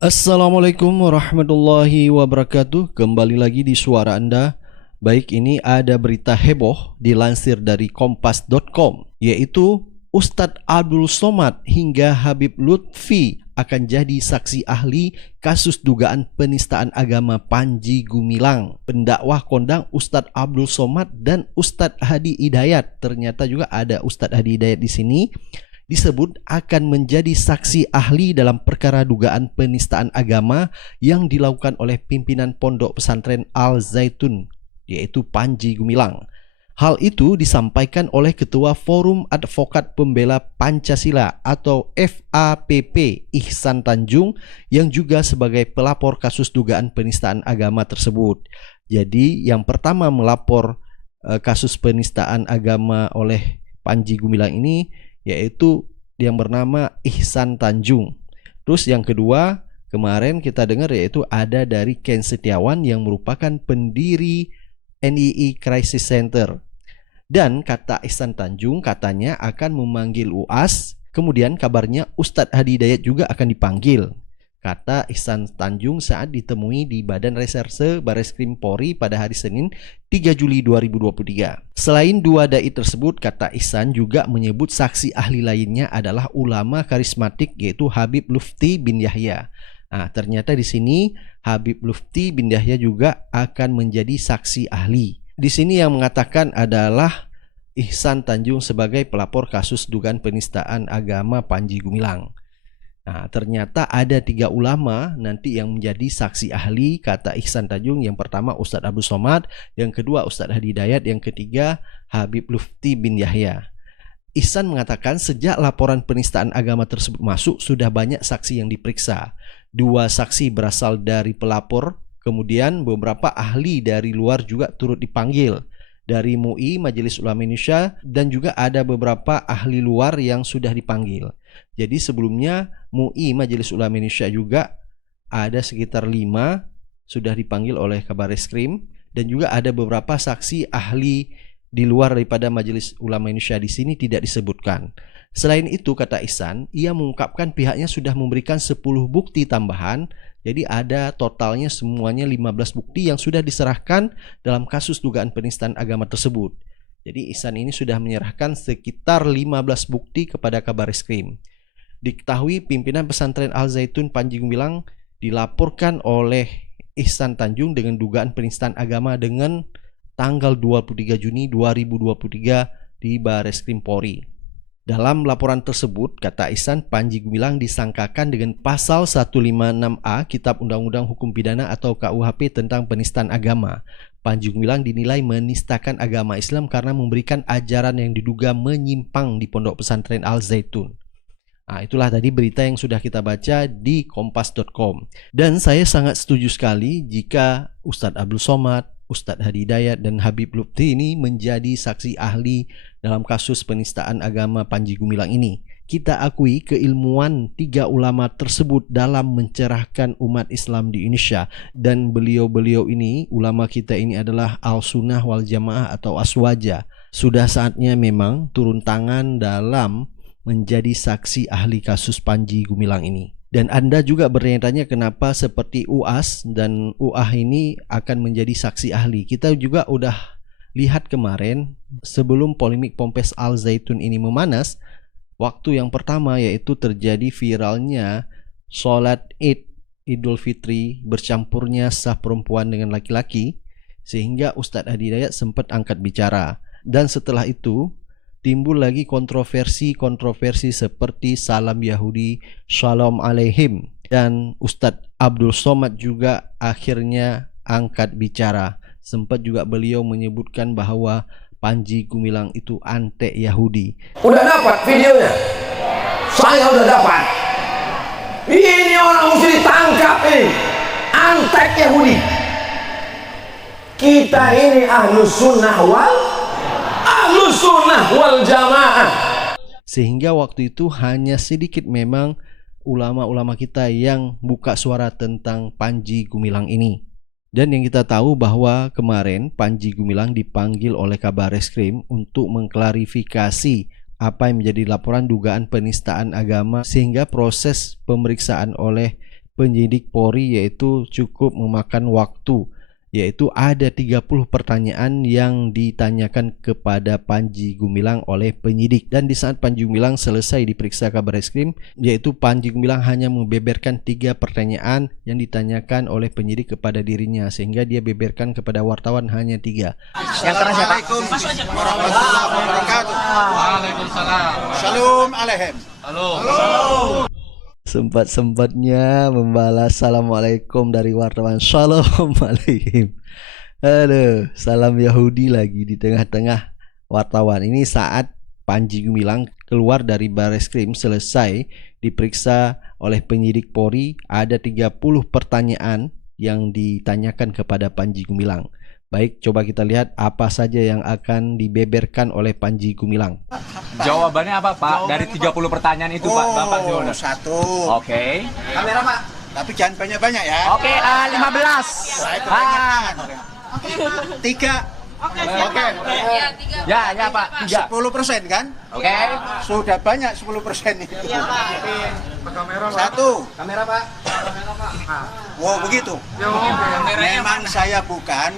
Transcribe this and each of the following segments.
Assalamualaikum warahmatullahi wabarakatuh. Kembali lagi di suara Anda. Baik, ini ada berita heboh dilansir dari kompas.com, yaitu Ustadz Abdul Somad hingga Habib Lutfi akan jadi saksi ahli kasus dugaan penistaan agama Panji Gumilang. Pendakwah kondang Ustadz Abdul Somad dan Ustadz Hadi Hidayat, ternyata juga ada Ustadz Hadi Hidayat di sini, disebut akan menjadi saksi ahli dalam perkara dugaan penistaan agama yang dilakukan oleh pimpinan Pondok Pesantren Al Zaitun, yaitu Panji Gumilang. Hal itu disampaikan oleh Ketua Forum Advokat Pembela Pancasila atau FAPP Ihsan Tanjung yang juga sebagai pelapor kasus dugaan penistaan agama tersebut. Jadi yang pertama melapor kasus penistaan agama oleh Panji Gumilang ini yaitu yang bernama Ihsan Tanjung. Terus yang kedua kemarin kita dengar yaitu ada dari Ken Setiawan yang merupakan pendiri NII Crisis Center. Dan kata Ihsan Tanjung katanya akan memanggil UAS, kemudian kabarnya Ustadz Hadi Hidayat juga akan dipanggil. Kata Ihsan Tanjung saat ditemui di Badan Reserse Bareskrim Polri pada hari Senin 3 Juli 2023. Selain dua dai tersebut, kata Ihsan juga menyebut saksi ahli lainnya adalah ulama karismatik yaitu Habib Lutfi bin Yahya. Nah, ternyata di sini Habib Lutfi bin Yahya juga akan menjadi saksi ahli. Di sini yang mengatakan adalah Ihsan Tanjung sebagai pelapor kasus dugaan penistaan agama Panji Gumilang. Nah, ternyata ada 3 ulama nanti yang menjadi saksi ahli, kata Ihsan Tanjung. Yang pertama Ustadz Abdul Somad, yang kedua Ustadz Hadi Hidayat, yang ketiga Habib Lutfi bin Yahya. Ihsan mengatakan sejak laporan penistaan agama tersebut masuk, sudah banyak saksi yang diperiksa. 2 saksi berasal dari pelapor, kemudian beberapa ahli dari luar juga turut dipanggil. Dari MUI, Majelis Ulama Indonesia, dan juga ada beberapa ahli luar yang sudah dipanggil. Jadi sebelumnya MUI Majelis Ulama Indonesia juga ada sekitar 5 sudah dipanggil oleh Kabareskrim, dan juga ada beberapa saksi ahli di luar daripada Majelis Ulama Indonesia di sini tidak disebutkan. Selain itu, kata Ihsan, ia mengungkapkan pihaknya sudah memberikan 10 bukti tambahan. Jadi ada totalnya semuanya 15 bukti yang sudah diserahkan dalam kasus dugaan penistaan agama tersebut. Jadi Ihsan ini sudah menyerahkan sekitar 15 bukti kepada Kabareskrim. Diketahui pimpinan pesantren Al Zaitun Panji Gumilang dilaporkan oleh Ihsan Tanjung dengan dugaan penistaan agama dengan tanggal 23 Juni 2023 di Bareskrim Polri. Dalam laporan tersebut, kata Ihsan, Panji Gumilang disangkakan dengan pasal 156A Kitab Undang-Undang Hukum Pidana atau KUHP tentang penistaan agama. Panji Gumilang dinilai menistakan agama Islam karena memberikan ajaran yang diduga menyimpang di Pondok Pesantren Al Zaitun. Nah, itulah tadi berita yang sudah kita baca di kompas.com. Dan saya sangat setuju sekali jika Ustadz Abdul Somad, Ustadz Hadi Hidayat, dan Habib Lutfi ini menjadi saksi ahli dalam kasus penistaan agama Panji Gumilang ini. Kita akui keilmuan 3 ulama tersebut dalam mencerahkan umat Islam di Indonesia. Dan beliau-beliau ini, ulama kita ini adalah Al-Sunnah wal Jamaah atau Aswaja. Sudah saatnya memang turun tangan dalam menjadi saksi ahli kasus Panji Gumilang ini. Dan Anda juga bertanya-tanya kenapa seperti UAS dan UAH ini akan menjadi saksi ahli. Kita juga udah lihat kemarin sebelum polemik Ponpes Al Zaitun ini memanas, waktu yang pertama yaitu terjadi viralnya sholat Idul Fitri bercampurnya sah perempuan dengan laki-laki, sehingga Ustadz Hadi Hidayat sempat angkat bicara. Dan setelah itu timbul lagi kontroversi seperti salam Yahudi, Shalom alaihim, dan Ustadz Abdul Somad juga akhirnya angkat bicara. Sempat juga beliau menyebutkan bahwa Panji Gumilang itu antek Yahudi. Udah dapat videonya? Saya udah dapat. Ini orang mesti ditangkap ini, antek Yahudi. Kita ini ahlus sunnah wal jamaah. Sehingga waktu itu hanya sedikit memang ulama-ulama kita yang buka suara tentang Panji Gumilang ini. Dan yang kita tahu bahwa kemarin Panji Gumilang dipanggil oleh Kabareskrim untuk mengklarifikasi apa yang menjadi laporan dugaan penistaan agama, sehingga proses pemeriksaan oleh penyidik Polri, yaitu cukup memakan waktu, yaitu ada 30 pertanyaan yang ditanyakan kepada Panji Gumilang oleh penyidik. Dan di saat Panji Gumilang selesai diperiksa Kabareskrim, yaitu Panji Gumilang hanya membeberkan 3 pertanyaan yang ditanyakan oleh penyidik kepada dirinya, sehingga dia beberkan kepada wartawan hanya 3. Assalamualaikum warahmatullahi wabarakatuh. Waalaikumsalam. Shalom alehem. Halo. Sempat-sempatnya membalas Assalamualaikum dari wartawan. Shalom alaihim. Aduh, salam Yahudi lagi di tengah-tengah wartawan. Ini saat Panji Gumilang keluar dari Bareskrim selesai diperiksa oleh penyidik Polri. Ada 30 pertanyaan yang ditanyakan kepada Panji Gumilang. Baik, coba kita lihat apa saja yang akan dibeberkan oleh Panji Gumilang. Jawabannya apa, Pak? Dari 30 pertanyaan itu, Pak, Bapak Jono. 1. Oke. Kamera, Pak. Tapi jangan banyak-banyak ya. Oke, 15. Nah, 3. Oke. Ya, Pak. 3. 10% kan? Oke. Sudah banyak 10% itu. Iya, Pak. 1. Kamera, Pak. Wow, begitu. Memang saya bukan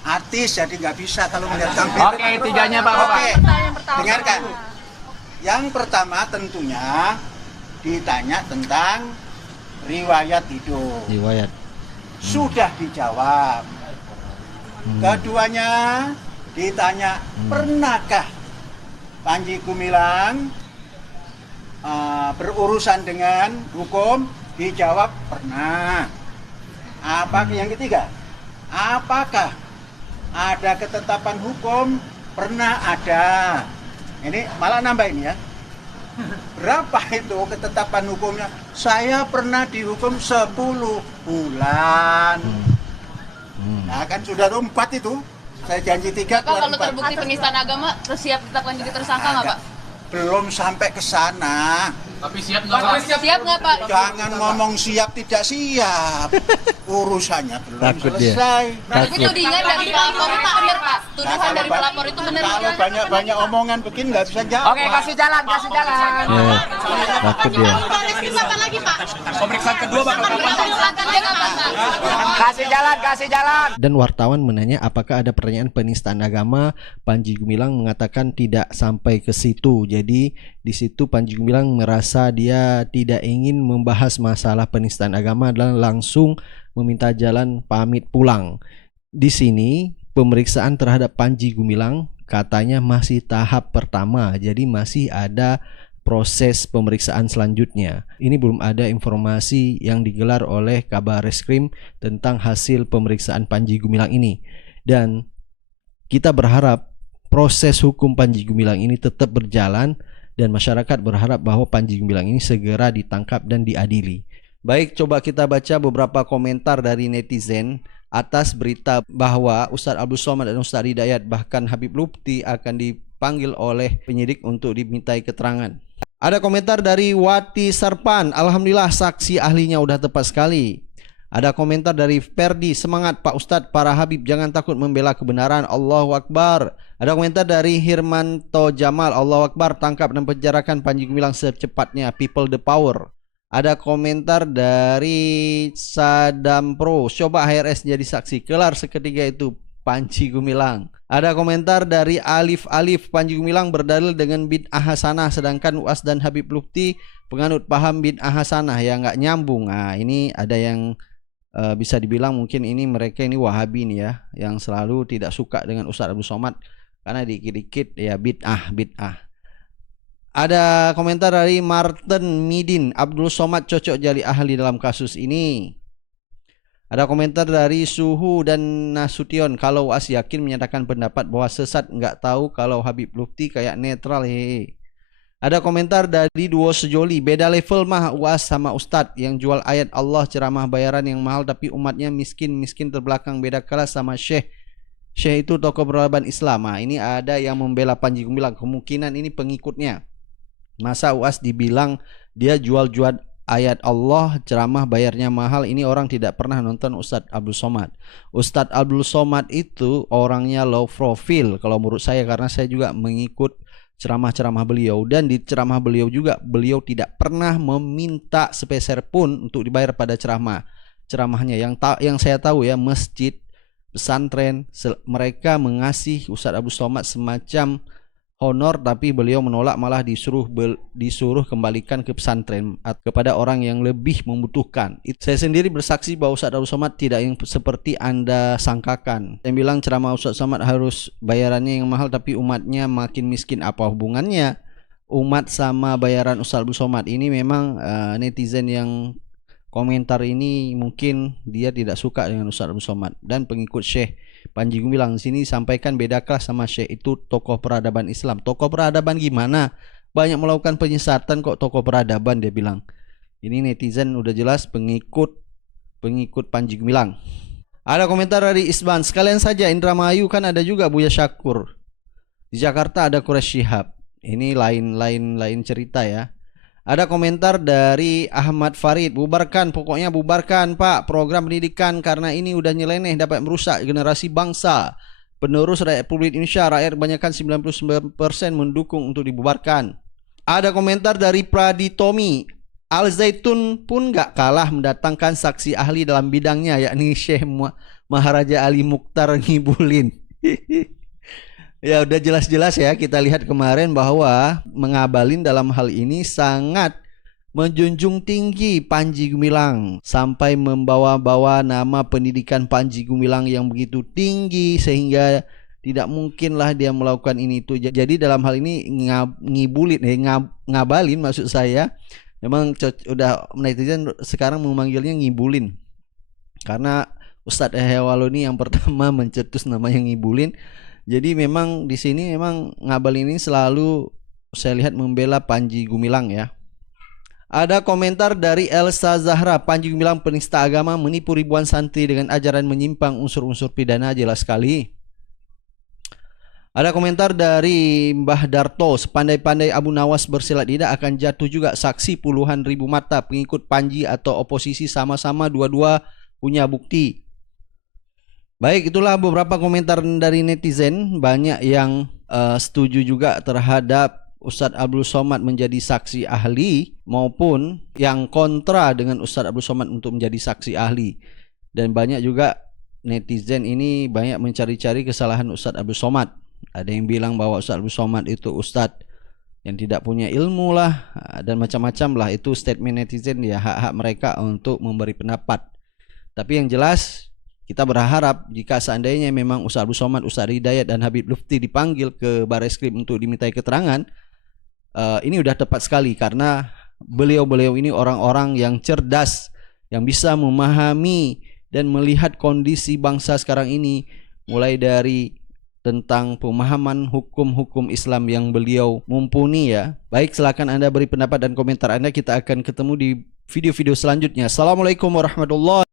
artis, jadi nggak bisa kalau melihat kamera. Oke, 3-nya, Pak. Oke, dengarkan. Yang pertama tentunya ditanya tentang riwayat hidup. Riwayat. Sudah dijawab. Keduanya ditanya, pernahkah Panji Gumilang berurusan dengan hukum? Dijawab pernah. Yang ketiga, apakah ada ketetapan hukum? Pernah ada. Ini malah nambah ini ya. Berapa itu ketetapan hukumnya? Saya pernah dihukum 10 bulan. Nah kan sudah 4 itu. Saya janji 3 Pak, keluar kalau 4. terbukti penistaan agama, terus siap ditindaklanjuti tersangka nggak, Pak? Belum sampai ke sana. Tapi siap nggak, Pak? Siap nggak, Pak? Jangan ngomong siap tidak siap. Urusannya belum Takut dia. selesai. Tapi tudingan dari pelapor itu benar, Pak. Tuduhan dari pelapor itu benar. Kalau banyak-banyak omongan begini nggak bisa jawab. Oke, kasih jalan. Ya, takut dia. Kapan lagi, Pak? Pemeriksaan kedua, Pak. Silakan dia kapan, Pak? Kasih jalan. Dan wartawan menanya apakah ada pertanyaan penistaan agama. Panji Gumilang mengatakan tidak sampai ke situ. Jadi di situ Panji Gumilang merasa dia tidak ingin membahas masalah penistaan agama dan langsung meminta jalan pamit pulang. Di sini pemeriksaan terhadap Panji Gumilang katanya masih tahap pertama. Jadi masih ada proses pemeriksaan selanjutnya. Ini belum ada informasi yang digelar oleh Kabareskrim tentang hasil pemeriksaan Panji Gumilang ini. Dan kita berharap proses hukum Panji Gumilang ini tetap berjalan dan masyarakat berharap bahwa Panji Gumilang ini segera ditangkap dan diadili. Baik, coba kita baca beberapa komentar dari netizen atas berita bahwa Ustadz Abdul Somad dan Ustadz Hidayat bahkan Habib Lupti akan dipanggil oleh penyidik untuk dimintai keterangan. Ada komentar dari Wati Sarpan, alhamdulillah saksi ahlinya udah tepat sekali. Ada komentar dari Ferdi, semangat Pak Ustadz, para Habib jangan takut membela kebenaran, Allahu Akbar. Ada komentar dari Hirmanto Jamal, Allahu Akbar, tangkap dan penjarakan Panji Gumilang secepatnya, people the power. Ada komentar dari Sadam Pro, coba HRS jadi saksi, kelar seketika itu Panji Gumilang. Ada komentar dari Alif, Panji Gumilang berdalil dengan bid'ah hasanah, sedangkan UAS dan Habib Lupti penganut paham bid'ah hasanah, ya nggak nyambung. Nah ini ada yang bisa dibilang mungkin ini mereka ini Wahabi nih ya, yang selalu tidak suka dengan Ustadz Abdul Somad karena dikit-dikit ya bid'ah. Ada komentar dari Martin Midin, Abdul Somad cocok jadi ahli dalam kasus ini. Ada komentar dari Suhu dan Nasution, kalau UAS yakin menyatakan pendapat bahwa sesat, nggak tahu kalau Habib Lupti kayak netral hehe. Ada komentar dari Duo Sejoli, beda level mah UAS sama Ustadz yang jual ayat Allah ceramah bayaran yang mahal tapi umatnya miskin terbelakang, beda kelas sama Syekh itu tokoh peradaban Islam. Nah, ini ada yang membela Panji Gumilang, kemungkinan ini pengikutnya. Masa UAS dibilang dia jual-jual ayat Allah ceramah bayarnya mahal, ini orang tidak pernah nonton Ustadz Abdul Somad. Ustadz Abdul Somad itu orangnya low profile kalau menurut saya, karena saya juga mengikut ceramah-ceramah beliau, dan di ceramah beliau juga beliau tidak pernah meminta sepeser pun untuk dibayar pada ceramahnya. Yang saya tahu ya, masjid, pesantren mereka mengasih Ustadz Abdul Somad semacam honor, tapi beliau menolak, malah disuruh kembalikan ke pesantren kepada orang yang lebih membutuhkan. Saya sendiri bersaksi bahwa Ustadz Abdul Somad tidak yang seperti Anda sangkakan. Saya bilang ceramah Ustadz Somad harus bayarannya yang mahal, tapi umatnya makin miskin. Apa hubungannya umat sama bayaran Ustadz Abdul Somad? Ini memang netizen yang komentar ini mungkin dia tidak suka dengan Ustadz Abdul Somad dan pengikut Syekh Panji Gumilang. Sini sampaikan beda kelas sama Syekh itu tokoh peradaban Islam. Tokoh peradaban gimana? Banyak melakukan penyesatan kok tokoh peradaban, dia bilang. Ini netizen udah jelas pengikut Panji Gumilang. Ada komentar dari Isban, sekalian saja Indramayu kan ada juga Buya Syakur. Di Jakarta ada Quraisy Shihab. Ini lain cerita ya. Ada komentar dari Ahmad Farid, bubarkan, pokoknya bubarkan Pak program pendidikan karena ini udah nyeleneh, dapat merusak generasi bangsa. Penerus Republik Indonesia, rakyat kebanyakan 99% mendukung untuk dibubarkan. Ada komentar dari Praditomi, Al Zaitun pun gak kalah mendatangkan saksi ahli dalam bidangnya, yakni Syekh Maharaja Ali Mukhtar Ngibulin. Ya udah jelas-jelas ya, kita lihat kemarin bahwa Mengabalin dalam hal ini sangat menjunjung tinggi Panji Gumilang sampai membawa-bawa nama pendidikan Panji Gumilang yang begitu tinggi sehingga tidak mungkinlah dia melakukan ini itu. Jadi dalam hal ini ngabalin maksud saya, memang udah netizen sekarang memanggilnya ngibulin karena Ustadz Hewaloni yang pertama mencetus namanya ngibulin. Jadi memang di sini memang Ngabalin ini selalu saya lihat membela Panji Gumilang ya. Ada komentar dari Elsa Zahra, Panji Gumilang penista agama menipu ribuan santri dengan ajaran menyimpang unsur-unsur pidana, jelas sekali. Ada komentar dari Mbah Darto, sepandai-pandai Abu Nawas bersilat lidah akan jatuh juga saksi puluhan ribu mata pengikut Panji atau oposisi sama-sama dua-dua punya bukti. Baik, itulah beberapa komentar dari netizen. Banyak yang setuju juga terhadap Ustadz Abdul Somad menjadi saksi ahli, maupun yang kontra dengan Ustadz Abdul Somad untuk menjadi saksi ahli. Dan banyak juga netizen ini banyak mencari-cari kesalahan Ustadz Abdul Somad. Ada yang bilang bahwa Ustadz Abdul Somad itu ustadz yang tidak punya ilmu lah, dan macam-macam lah. Itu statement netizen ya, hak-hak mereka untuk memberi pendapat. Tapi yang jelas kita berharap jika seandainya memang Ustadz Abdul Somad, Ustadz Hidayat dan Habib Lufti dipanggil ke Barreskrim untuk dimintai keterangan, ini udah tepat sekali karena beliau-beliau ini orang-orang yang cerdas, yang bisa memahami dan melihat kondisi bangsa sekarang ini, mulai dari tentang pemahaman hukum-hukum Islam yang beliau mumpuni ya. Baik, silakan Anda beri pendapat dan komentar Anda. Kita akan ketemu di video-video selanjutnya. Assalamualaikum warahmatullahi wabarakatuh.